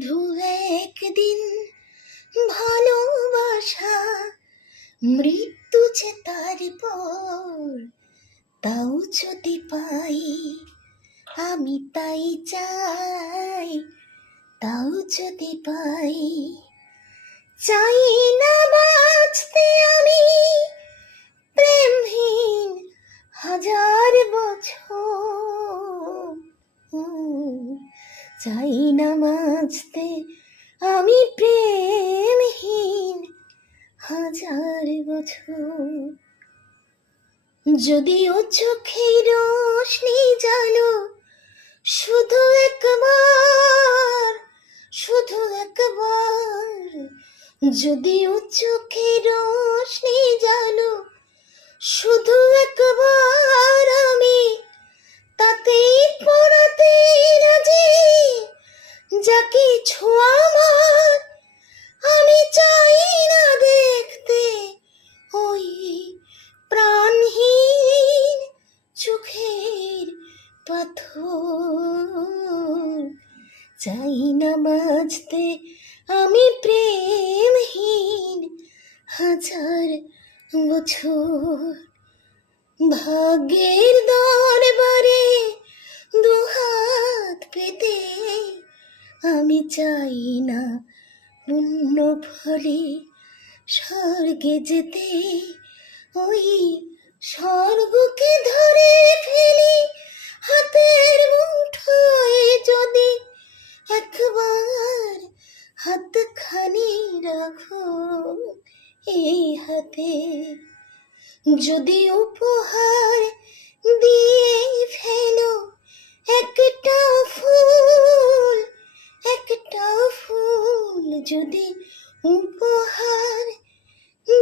দু একদিন ভালোবাসা, মৃত্যু যে তার পর, তাও যদি পাই, আমি তাই চাই, তাও যদি পাই। চাই না বাঁচতে চাই না বাঁচতে আমি প্রেমহীন হাজার বছর। যদিও চোখের রোশনি জালো, শুধু একবার শুধু একবার। যদিও চোখের রোশনি জালো, শুধু একবার। আমার। আমি চাই না দেখতে ওই প্রাণহীন চোখের পাথর। চাই না বাঁচতে আমি প্রেমহীন হাজার বছর। ভাগ্যের দরবারে দুহাত চাই না পুণ্য ফলে স্বর্গে যেতে ওই স্বর্গকে ধরে ফেলি। হাতের মুঠোয় যদি একবার হাত হাতখানি রাখো এই হাতে। যদি উপহার যদি উপহার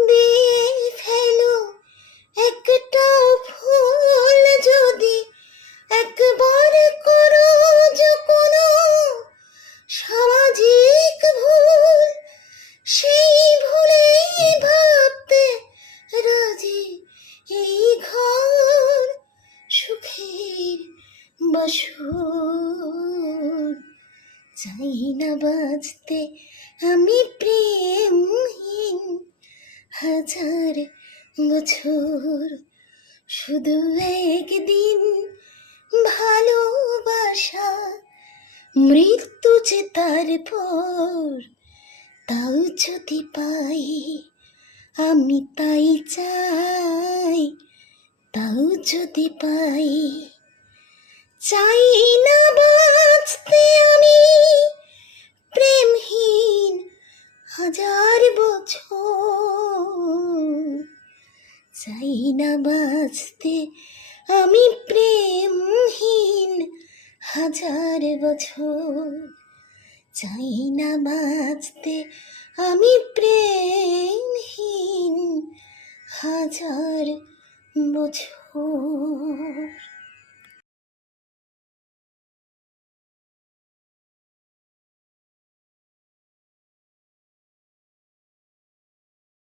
দিয়ে ফেলো একটা চাই না বাঁচতে, আমি প্রেমহীন। হাজার বছর শুধু একদিন ভালোবাসা, মৃত্যু যে তার পর, তাও যদি পাই, আমি তাই চাই, তাও যদি পাই। চাই না বাঁচতে আমি। প্রেমহীন হাজার বছর। চাই না বাঁচতে আমি প্রেমহীন হাজার বছর। চাই না বাঁচতে আমি প্রেমহীন হাজার বছর।